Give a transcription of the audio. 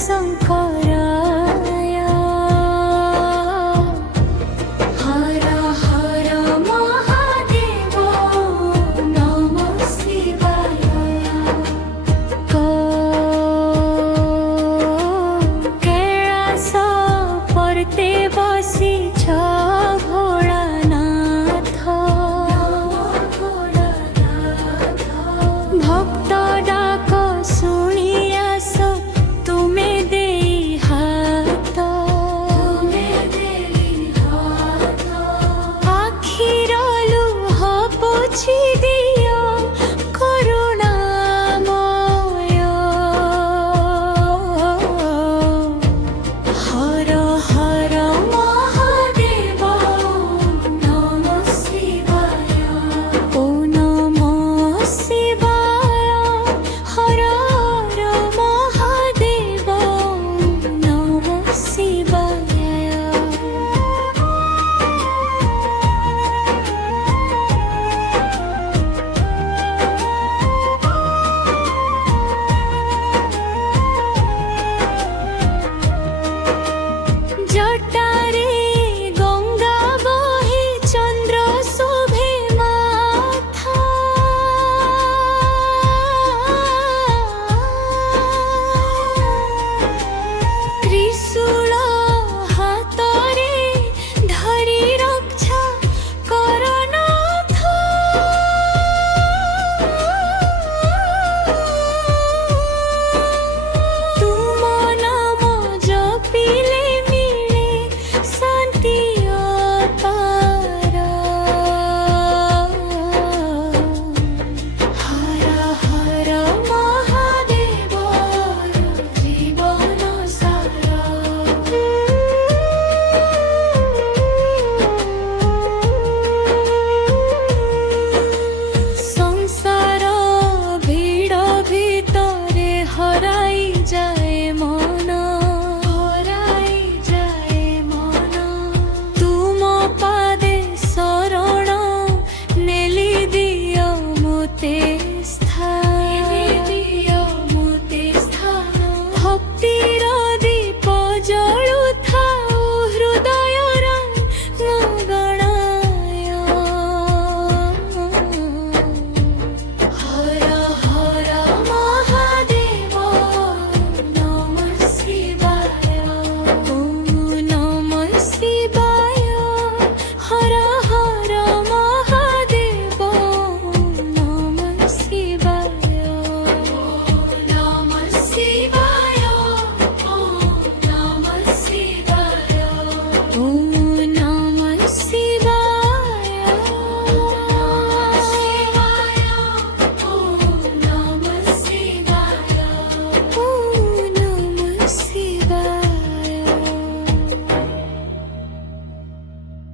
शङ्कराय हर हर महादेव नमः शिवाय कैलास पर्वते बसिछ भोलानाथ भक्त डाक शुणी आस तुमे देई हाथ आखिर लुह पोछि दियो करुणामय हर हर महादेव नमः शिवाय ॐ नमः शिवाय हर हर महादेव नमः शिवाय जटारे गंगा बहे चंद्र शोभे माथा त्रिशूल हातरे धरि रक्षा करनाथ तुम नाम जपिले मिले शान्ति अपार हर हर महादेव जीवन सार संसार ভিড় ভিতরে হরাই যায় মন তুম পাদে শরণ নেলি দিও মুতে স্থান ভক্তির